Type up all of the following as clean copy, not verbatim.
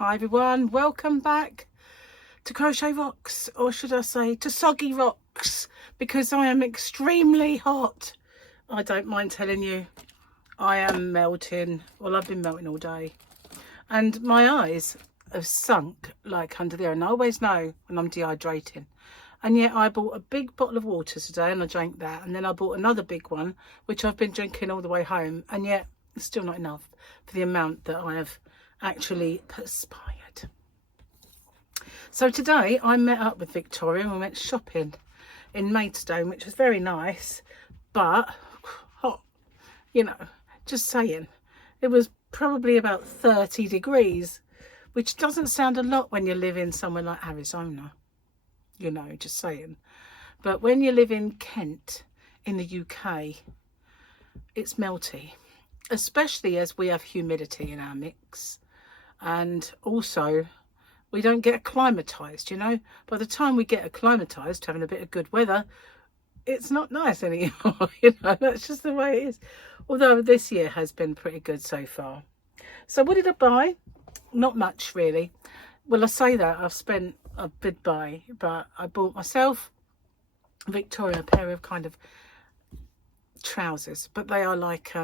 Hi everyone, welcome back to Crochet Rocks, or should I say to Soggy Rocks, because I am extremely hot. I don't mind telling you, I am melting. Well, I've been melting all day and my eyes have sunk like under there, and I always know when I'm dehydrating. And yet I bought a big bottle of water today and I drank that, and then I bought another big one which I've been drinking all the way home, and yet it's still not enough for the amount that I have actually perspired. So today I met up with Victoria and we went shopping in Maidstone, which was very nice, but hot, you know, just saying. It was probably about 30 degrees, which doesn't sound a lot when you live in somewhere like Arizona, you know, just saying. But when you live in Kent in the UK, it's melty, especially as we have humidity in our mix. And also we don't get acclimatized, you know. By the time we get acclimatized to having a bit of good weather, it's not nice anymore. You know, that's just the way it is. Although this year has been pretty good so far. So what did I buy? Not much really. Well, I say that I've spent a bit buy, but I bought myself, Victoria, a pair of kind of trousers, but they are like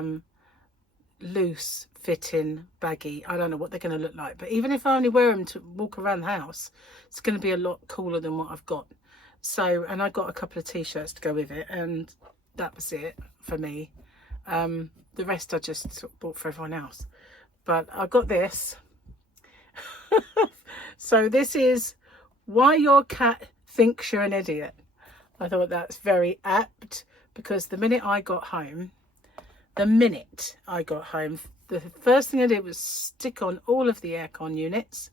loose fitting, baggy. I don't know what they're going to look like, but even if I only wear them to walk around the house, it's going to be a lot cooler than what I've got. So, and I got a couple of t-shirts to go with it, and that was it for me. The rest I just sort of bought for everyone else, but I got this. So this is why your cat thinks you're an idiot. I thought that's very apt, because the minute I got home, the first thing I did was stick on all of the aircon units.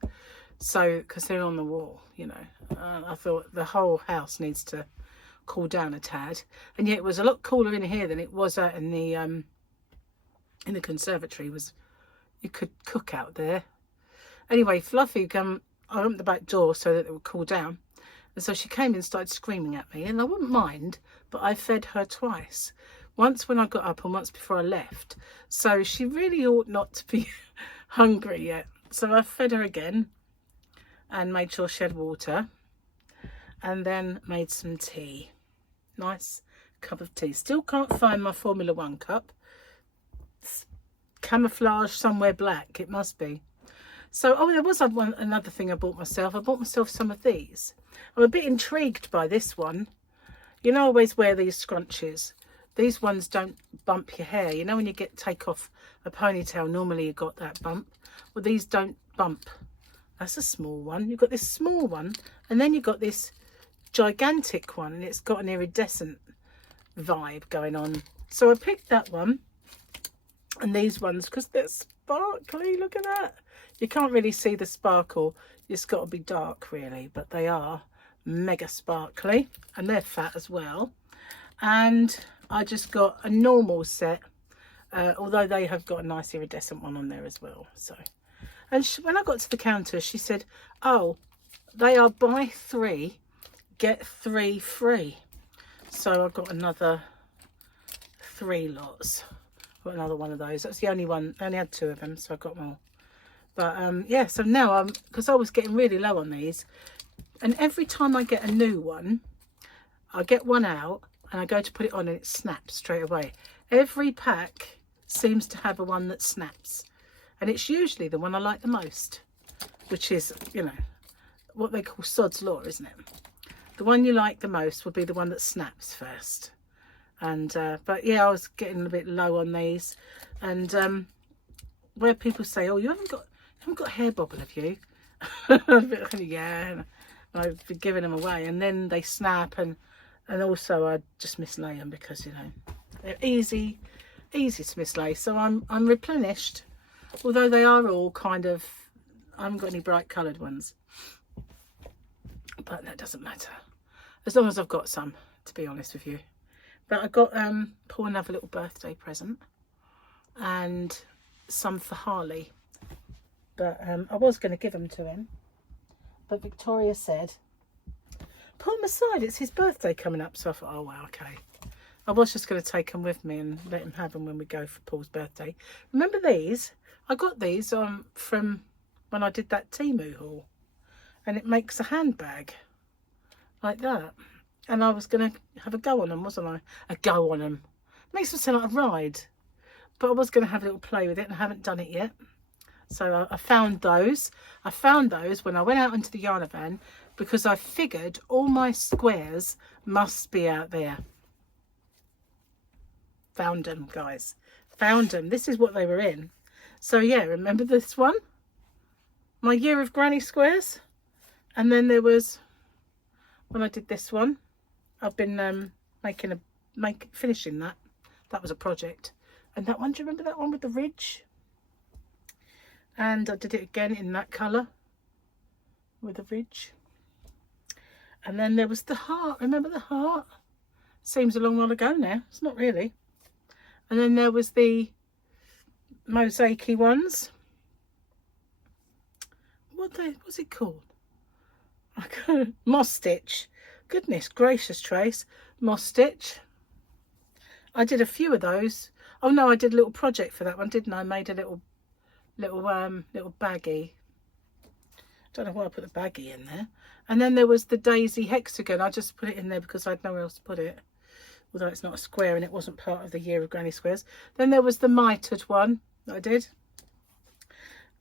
So, because they're on the wall, you know, I thought the whole house needs to cool down a tad. And yet it was a lot cooler in here than it was out in the conservatory. You could cook out there. Anyway, Fluffy I opened the back door so that it would cool down. And so she came and started screaming at me, and I wouldn't mind, but I fed her twice. Once when I got up and once before I left. So she really ought not to be hungry yet. So I fed her again and made sure she had water, and then made some tea. Nice cup of tea. Still can't find my Formula 1 cup. It's camouflage somewhere black, it must be. So, oh, there was another thing I bought myself. I bought myself some of these. I'm a bit intrigued by this one. You know, I always wear these scrunchies. These ones don't bump your hair. You know, when you take off a ponytail, normally you got that bump. Well, these don't bump. That's a small one. You've got this small one, and then you've got this gigantic one, and it's got an iridescent vibe going on. So I picked that one and these ones because they're sparkly. Look at that. You can't really see the sparkle. It's got to be dark really, but they are mega sparkly, and they're fat as well. And I just got a normal set, although they have got a nice iridescent one on there as well. So, and when I got to the counter, she said, oh, they are buy 3 get 3 free. So I got another 3 lots. Got another one of those. That's the only one. I only had 2 of them, so I got more. But yeah, so now because I was getting really low on these, and every time I get a new one, I get one out and I go to put it on and it snaps straight away. Every pack seems to have a one that snaps, and it's usually the one I like the most, which is, you know, what they call sod's law, isn't it? The one you like the most would be the one that snaps first. And but yeah, I was getting a bit low on these, and where people say, oh, you haven't got hair bobble, have you? Yeah, and I've been giving them away, and then they snap, and also I just mislay them because, you know, they're easy to mislay. So I'm replenished, although they are all kind of, I haven't got any bright coloured ones, but that doesn't matter as long as I've got some, to be honest with you. But I got Paul another little birthday present, and some for Harley, but I was going to give them to him, but Victoria said, put them aside, it's his birthday coming up. So I thought, oh wow, okay. I was just going to take them with me and let him have them when we go for Paul's birthday. Remember these? I got these from when I did that Temu haul, and it makes a handbag like that. And I was going to have a go on them, wasn't I? A go on them. Makes me sound like a ride. But I was going to have a little play with it, and I haven't done it yet. So I found those. I found those when I went out into the yarn van, because I figured all my squares must be out there. Found them, guys. Found them. This is what they were in. So yeah, remember this one? My year of granny squares. And then there was, when I did this one, I've been finishing that. That was a project. And that one, do you remember that one with the ridge? And I did it again in that colour with the ridge. And then there was the heart. Remember the heart? Seems a long while ago now. It's not really. And then there was the mosaic-y ones. What's it called? Moss stitch. Goodness gracious, Trace. Moss stitch. I did a few of those. Oh no, I did a little project for that one, didn't I? I made a little baggie. Don't know why I put the baggie in there. And then there was the daisy hexagon. I just put it in there because I had nowhere else to put it, although it's not a square and it wasn't part of the year of granny squares. Then there was the mitered one that I did,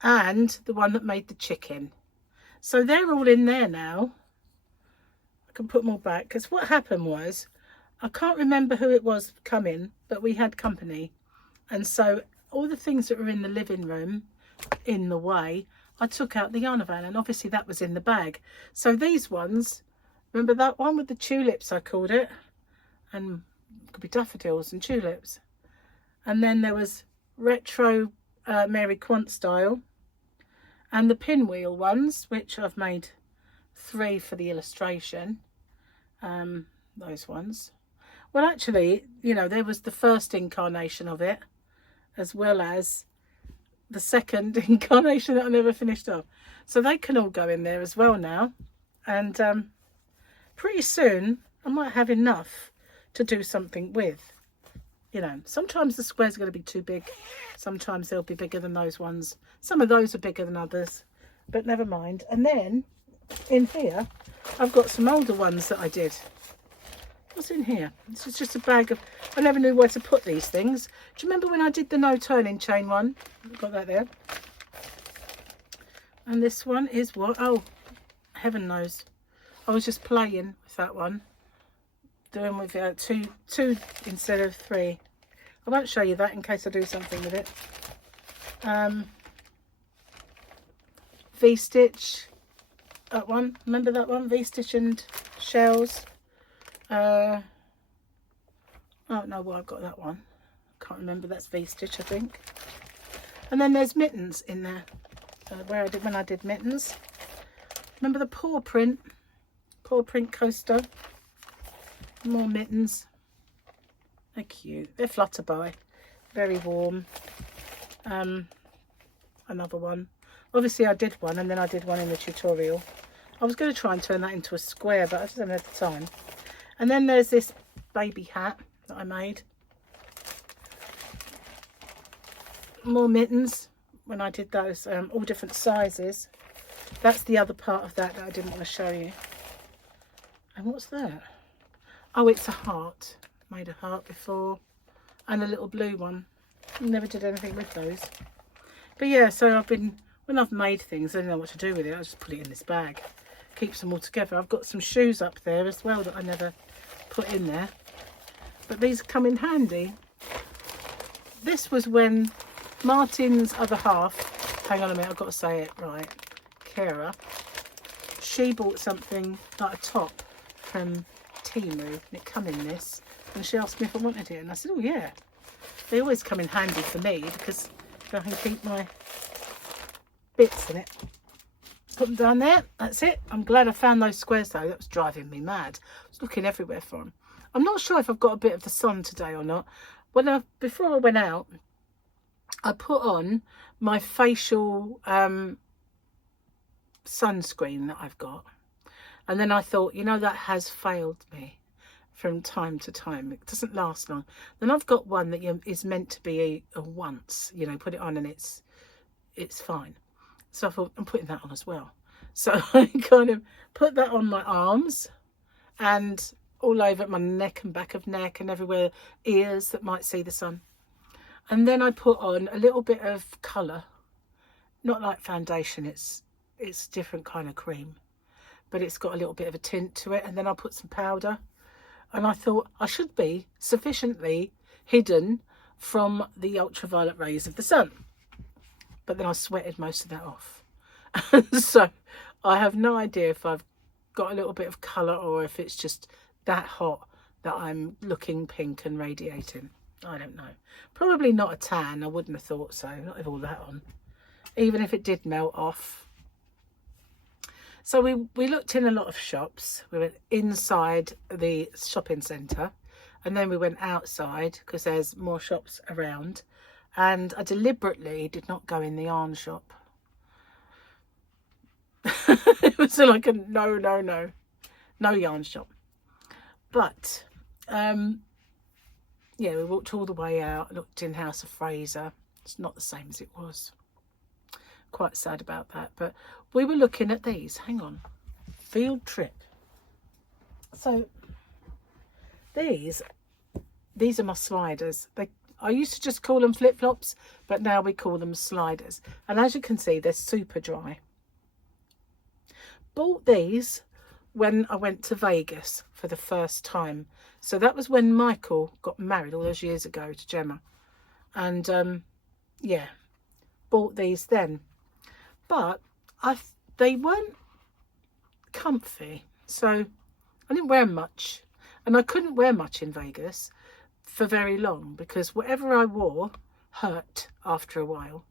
and the one that made the chicken. So they're all in there now. I can put them all back, because what happened was, I can't remember who it was coming, but we had company, and so all the things that were in the living room in the way, I took out the yarn van, and obviously that was in the bag. So these ones, remember that one with the tulips, I called it, and it could be daffodils and tulips. And then there was retro Mary Quant style, and the pinwheel ones, which I've made 3 for the illustration. Those ones. Well, actually, you know, there was the first incarnation of it, as well as the second incarnation that I never finished off. So they can all go in there as well now. And pretty soon I might have enough to do something with. You know, sometimes the squares are going to be too big. Sometimes they'll be bigger than those ones. Some of those are bigger than others, but never mind. And then in here, I've got some older ones that I did. What's in here? This is just a bag of, I never knew where to put these things. Do you remember when I did the no turning chain one? I've got that there. And this one is what? Oh, heaven knows. I was just playing with that one. Doing with two instead of 3. I won't show you that in case I do something with it. V-stitch, that one, remember that one? V-stitch and shells. I don't know why I've got that one. Can't remember. That's V-stitch, I think. And then there's mittens in there, where I did when I did mittens. Remember the paw print coaster? More mittens. They're cute. They're Flutterby. Very warm. Another one. Obviously I did one, and then I did one in the tutorial. I was going to try and turn that into a square, but I just haven't had the time. And then there's this baby hat that I made. More mittens when I did those, all different sizes. That's the other part of that I didn't want to show you. And what's that? Oh, it's a heart. Made a heart before, and a little blue one. Never did anything with those. But yeah, so I've been, when I've made things, I don't know what to do with it. I just put it in this bag. Keeps them all together. I've got some shoes up there as well that I never put in there. But these come in handy. This was when Martin's other half, hang on a minute, I've got to say it right, Kara, she bought something like a top from Temu, and it come in this, and she asked me if I wanted it, and I said, oh yeah. They always come in handy for me because I can keep my bits in it. Put them down there. That's it. I'm glad I found those squares though. That was driving me mad. I was looking everywhere for them. I'm not sure if I've got a bit of the sun today or not. Before I went out, I put on my facial sunscreen that I've got, and then I thought, you know, that has failed me from time to time. It doesn't last long. Then I've got one that is meant to be a once, you know, put it on and it's fine. So I thought, I'm putting that on as well. So I kind of put that on my arms and all over my neck and back of neck and everywhere, ears that might see the sun. And then I put on a little bit of colour, not like foundation, it's a different kind of cream, but it's got a little bit of a tint to it. And then I put some powder, and I thought I should be sufficiently hidden from the ultraviolet rays of the sun. But then I sweated most of that off. So I have no idea if I've got a little bit of colour or if it's just that hot that I'm looking pink and radiating. I don't know. Probably not a tan. I wouldn't have thought so. Not with all that on. Even if it did melt off. So we looked in a lot of shops. We went inside the shopping centre. And then we went outside because there's more shops around. And I deliberately did not go in the yarn shop. It was like a no yarn shop. But yeah, we walked all the way out, looked in House of Fraser. It's not the same as it was. Quite sad about that. But we were looking at these. Hang on. Field trip. So these are my sliders. I used to just call them flip-flops, but now we call them sliders. And as you can see, they're super dry. Bought these when I went to Vegas for the first time. So that was when Michael got married all those years ago to Gemma. And yeah, bought these then. But they weren't comfy. So I didn't wear much. And I couldn't wear much in Vegas for very long because whatever I wore hurt after a while.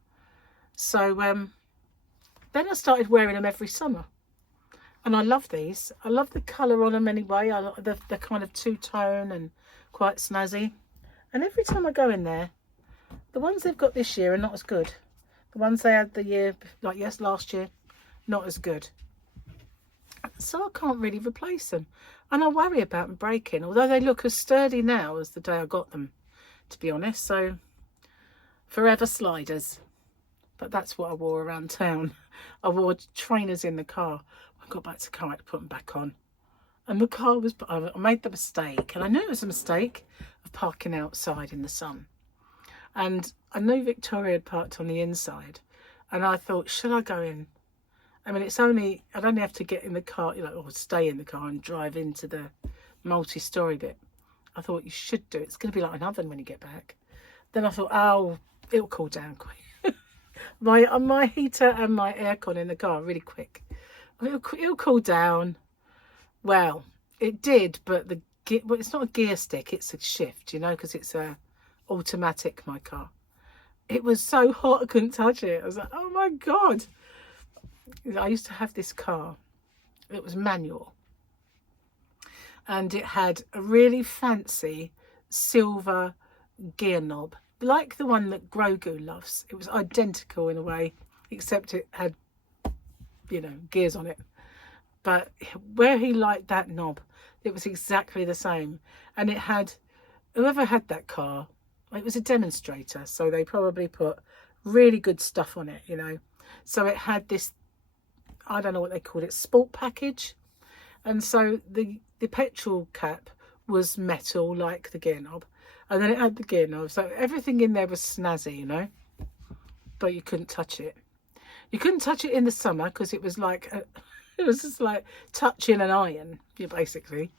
So then I started wearing them every summer. And I love these. I love the colour on them anyway. I like the kind of two-tone and quite snazzy. And every time I go in there, the ones they've got this year are not as good. The ones they had the year, like last year, not as good. So I can't really replace them. And I worry about them breaking, although they look as sturdy now as the day I got them, to be honest. So, forever sliders. But that's what I wore around town. I wore trainers in the car. I got back to the car, I had to put them back on. And the car was, I made the mistake, and I knew it was a mistake, of parking outside in the sun. And I knew Victoria had parked on the inside. And I thought, should I go in? I mean, I'd only have to get in the car, or stay in the car and drive into the multi-story bit. I thought, you should do it. It's going to be like an oven when you get back. Then I thought, oh, it'll cool down quick. my heater and my aircon in the car are really quick. It'll cool down. Well, it did, but it's not a gear stick, it's a shift, because it's a automatic, my car. It was so hot I couldn't touch it. I was like, oh my God. I used to have this car. It was manual. And it had a really fancy silver gear knob, like the one that Grogu loves. It was identical in a way, except it had, gears on it. But where he liked that knob, it was exactly the same. And it had, whoever had that car, it was a demonstrator, so they probably put really good stuff on it, So it had this, I don't know what they called it, sport package. And so the petrol cap was metal, like the gear knob. And then it had the gear knob. So everything in there was snazzy, But you couldn't touch it. You couldn't touch it in the summer because it was like, it was just like touching an iron, basically.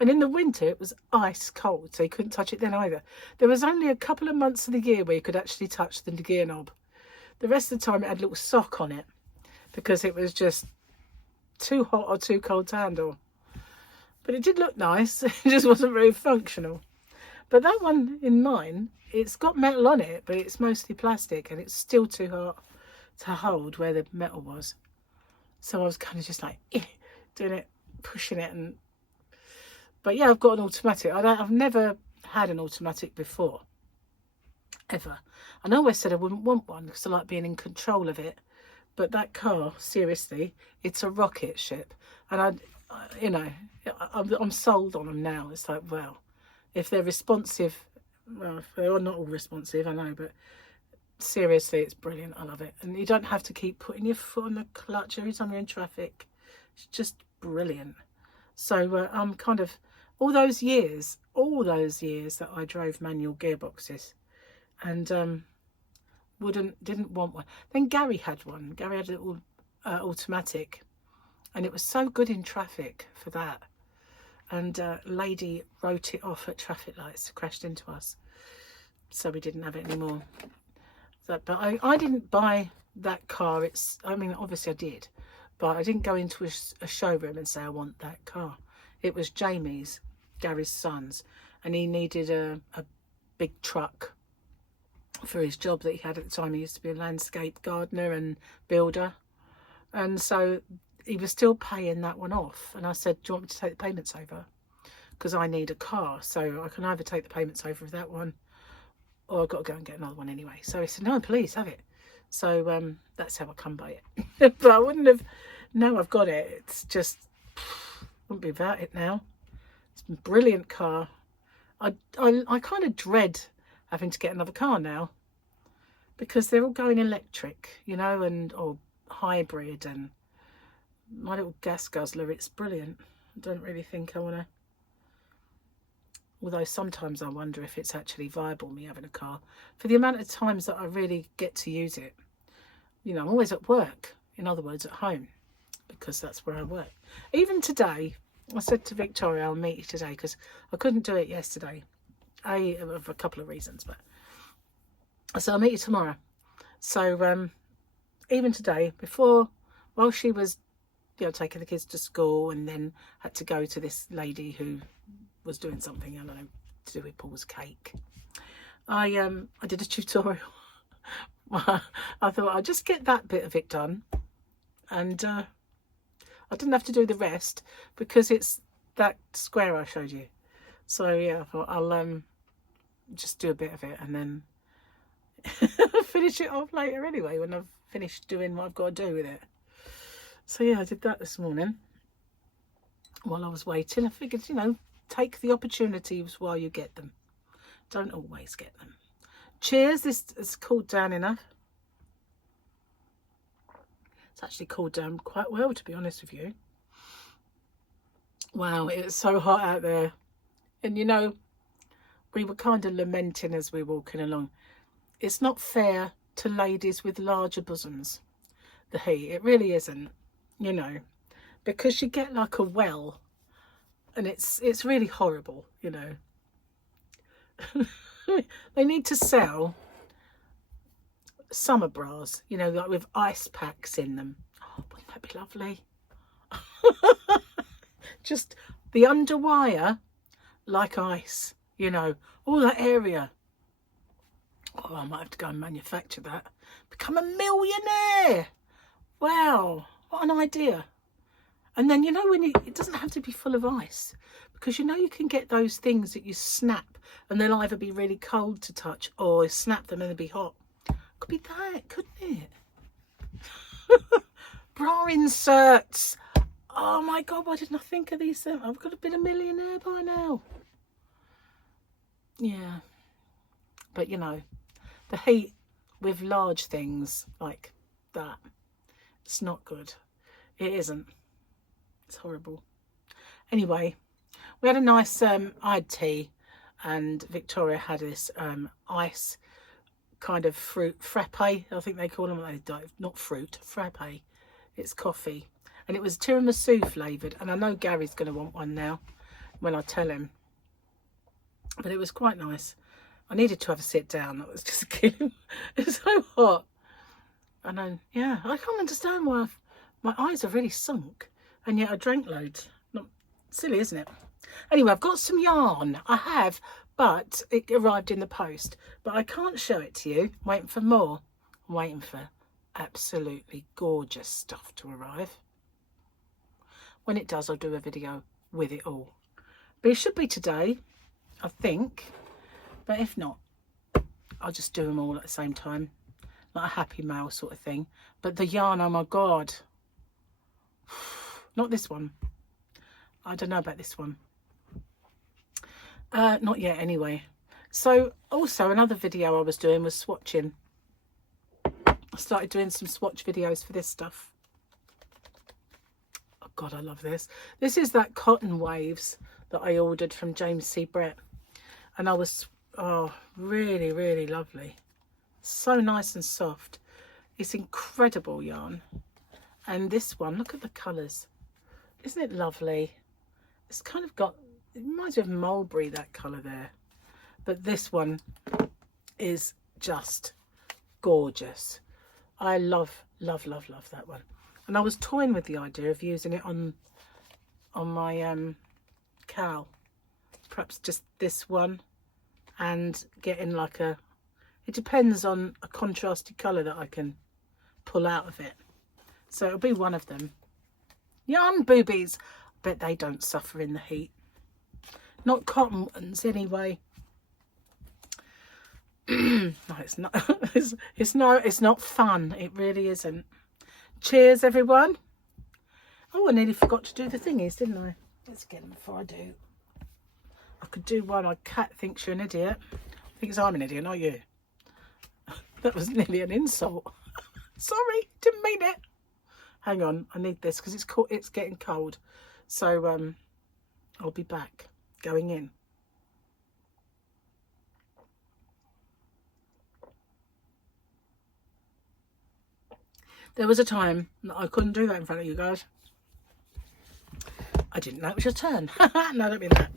And in the winter, it was ice cold, so you couldn't touch it then either. There was only a couple of months of the year where you could actually touch the gear knob. The rest of the time, it had a little sock on it because it was just too hot or too cold to handle. But it did look nice. It just wasn't very functional. But that one in mine, it's got metal on it, but it's mostly plastic, and it's still too hot to hold where the metal was. So I was kind of just like doing it, pushing it, but yeah, I've got an automatic. I've never had an automatic before, ever. I always said I wouldn't want one because I like being in control of it. But that car, seriously, it's a rocket ship, and I'm sold on them now. It's like, well, if they're responsive, well, they're not all responsive, I know, but seriously, it's brilliant. I love it. And you don't have to keep putting your foot on the clutch every time you're in traffic. It's just brilliant. So I'm kind of, all those years that I drove manual gearboxes and didn't want one. Then Gary had one. Gary had a little automatic, and it was so good in traffic for that. And a lady wrote it off at traffic lights, crashed into us, so we didn't have it anymore. So, but I didn't buy that car. I mean, obviously I did, but I didn't go into a showroom and say I want that car. It was Jamie's, Gary's son's, and he needed a big truck for his job that he had at the time. He used to be a landscape gardener and builder, and so he was still paying that one off. And I said, do you want me to take the payments over? Because I need a car, so I can either take the payments over of that one, or I've got to go and get another one anyway. So he said, no, please have it. So that's how I come by it. But I wouldn't have, now I've got it, it's just, wouldn't be without it now. It's a brilliant car. I kind of dread having to get another car now, because they're all going electric, you know, and or hybrid. And my little gas guzzler, it's brilliant. I don't really think I want to, although sometimes I wonder if it's actually viable, me having a car, for the amount of times that I really get to use it. You know, I'm always at work, in other words, at home, because that's where I work. Even today, I said to Victoria, I'll meet you today, because I couldn't do it yesterday, of a couple of reasons, but so I'll meet you tomorrow. So even today, while she was, you know, taking the kids to school, and then had to go to this lady who was doing something, I don't know, to do with Paul's cake, I did a tutorial. I thought I'll just get that bit of it done, and I didn't have to do the rest because it's that square I showed you. So yeah, I thought I'll just do a bit of it and then finish it off later anyway, when I've finished doing what I've got to do with it. So yeah, I did that this morning while I was waiting. I figured, you know, take the opportunities while you get them. Don't always get them. Cheers, this has cooled down enough. It's actually cooled down quite well, to be honest with you. Wow, it's so hot out there. And you know, we were kind of lamenting as we were walking along. It's not fair to ladies with larger bosoms, the heat. It really isn't, you know, because you get like a well, and it's really horrible, you know. They need to sell summer bras, you know, like with ice packs in them. Oh, wouldn't that be lovely? Just the underwire like ice, you know, all that area. Oh, I might have to go and manufacture that. Become a millionaire. Wow, what an idea. And then, you know, when it doesn't have to be full of ice, because, you know, you can get those things that you snap and they'll either be really cold to touch or you snap them and they'll be hot. Could be that, couldn't it? Bra inserts. Oh my God, why didn't I think of these things? I've got to be a millionaire by now. Yeah. But, you know, the heat with large things like that, it's not good. It isn't. It's horrible. Anyway, we had a nice, I had tea, and Victoria had this ice kind of fruit frappe, I think they call them. Not fruit, frappe. It's coffee. And it was tiramisu flavoured. And I know Gary's going to want one now when I tell him. But it was quite nice. I needed to have a sit down. That was just killing. It was so hot. And then, yeah, I can't understand why my eyes are really sunk. And yet I drank loads. Not silly, isn't it? Anyway, I've got some yarn. I have, but it arrived in the post. But I can't show it to you. I'm waiting for more. I'm waiting for absolutely gorgeous stuff to arrive. When it does, I'll do a video with it all. But it should be today, I think. But if not, I'll just do them all at the same time. Like a happy mail sort of thing. But the yarn, oh my God. Not this one. I don't know about this one. Not yet anyway. So also another video I was doing was swatching. started doing some swatch videos for this stuff. Oh God, I love this. This is that Cotton Waves that I ordered from James C. Brett. And I was, oh, really, really lovely. So nice and soft. It's incredible yarn. And this one, look at the colours. Isn't it lovely? It's kind of got, it reminds me of mulberry, that colour there. But this one is just gorgeous. I love, love, love, love that one. And I was toying with the idea of using it on my cowl. Perhaps just this one and getting like a, it depends on a contrasty colour that I can pull out of it. So it'll be one of them. Yarn boobies. I bet they don't suffer in the heat. Not cotton ones anyway. No, it's not. It's not fun. It really isn't. Cheers, everyone. Oh, I nearly forgot to do the thingies, didn't I? Let's get them before I do. I could do one. My cat thinks you're an idiot. Thinks I'm an idiot, not you. That was nearly an insult. Sorry, didn't mean it. Hang on, I need this because it's getting cold. So I'll be back. Going in. There was a time that I couldn't do that in front of you guys. I didn't know it was your turn. No, I don't mean that.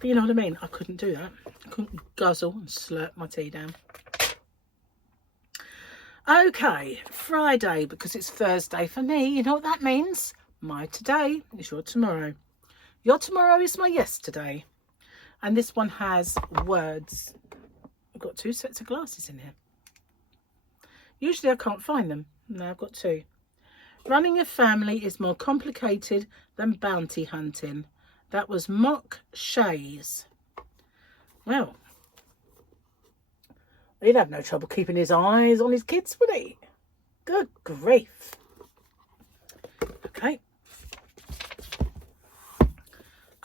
But you know what I mean? I couldn't do that. I couldn't guzzle and slurp my tea down. Okay, Friday, because it's Thursday for me. You know what that means? My today is your tomorrow. Your tomorrow is my yesterday. And this one has words. I've got 2 sets of glasses in here. Usually I can't find them. No, I've got 2. Running a family is more complicated than bounty hunting. That was Mock Shays. Well, he'd have no trouble keeping his eyes on his kids, would he? Good grief. Okay.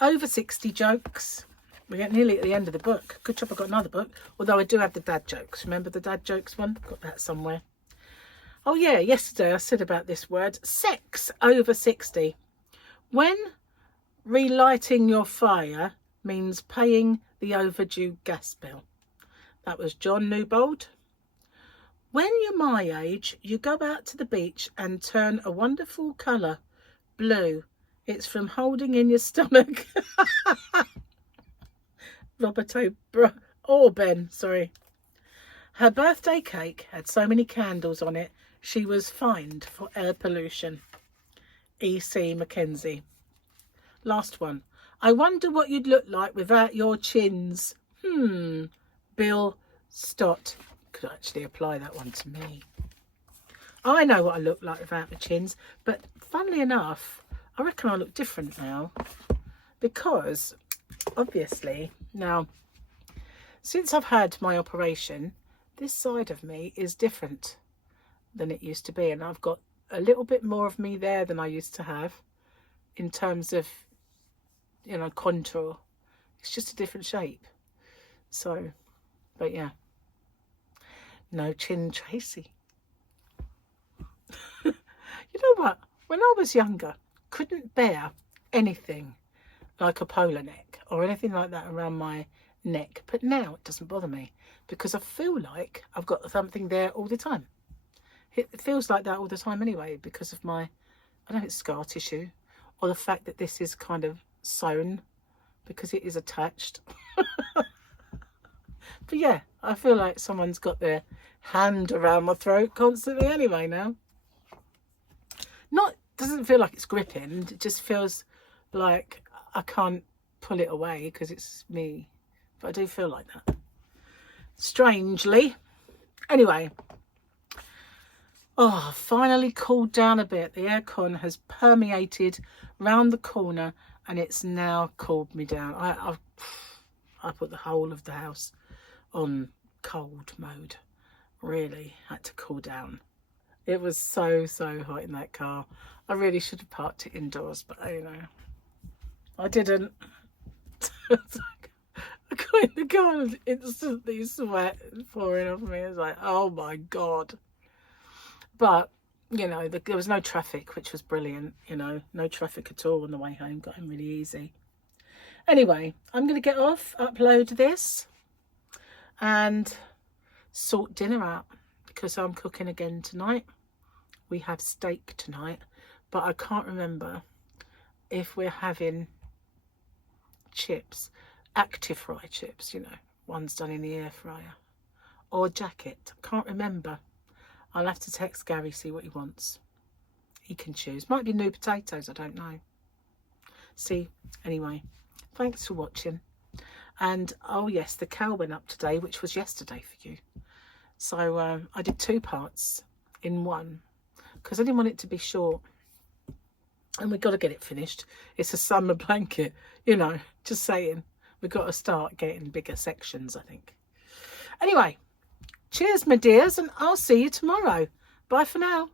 Over 60 jokes. We're getting nearly at the end of the book. Good job I got another book. Although I do have the dad jokes. Remember the dad jokes one? Got that somewhere. Oh yeah, yesterday I said about this word. Sex over 60. When relighting your fire means paying the overdue gas bill. That was John Newbold. When you're my age, you go out to the beach and turn a wonderful colour blue. It's from holding in your stomach. Robert Ben, sorry. Her birthday cake had so many candles on it, she was fined for air pollution. E.C. Mackenzie. Last one. I wonder what you'd look like without your chins. Bill Stott. Could actually apply that one to me. I know what I look like without my chins, but funnily enough, I reckon I look different now. Because, obviously, now, since I've had my operation, this side of me is different than it used to be. And I've got a little bit more of me there than I used to have in terms of, you know, contour. It's just a different shape. So, but yeah. No chin Tracy. You know what? When I was younger, couldn't bear anything like a polar neck or anything like that around my neck. But now it doesn't bother me because I feel like I've got something there all the time. It feels like that all the time anyway because of my, I don't know if it's scar tissue or the fact that this is kind of sewn because it is attached. But yeah, I feel like someone's got their hand around my throat constantly anyway now. Doesn't feel like it's gripping, it just feels like I can't pull it away because it's me. But I do feel like that. Strangely. Anyway. Oh, finally cooled down a bit. The aircon has permeated round the corner and it's now cooled me down. I put the whole of the house on cold mode. Really had to cool down. It was so hot in that car. I really should have parked it indoors, but you know, I didn't. I got in the car and instantly sweat pouring off me. I was like, oh my God. But, you know, there was no traffic, which was brilliant. You know, no traffic at all on the way home. Got home really easy. Anyway, I'm going to get off, upload this, and sort dinner out, because I'm cooking again tonight. We have steak tonight, but I can't remember if we're having chips, active fry chips, you know, ones done in the air fryer, or jacket. I can't remember. I'll have to text Gary, see what he wants. He can choose. Might be new potatoes, I don't know. See, anyway, thanks for watching. And oh yes, the cow went up today, which was yesterday for you. So I did 2 parts in one, because I didn't want it to be short. And we've got to get it finished. It's a summer blanket, you know, just saying. We've got to start getting bigger sections, I think. Anyway, cheers, my dears, and I'll see you tomorrow. Bye for now.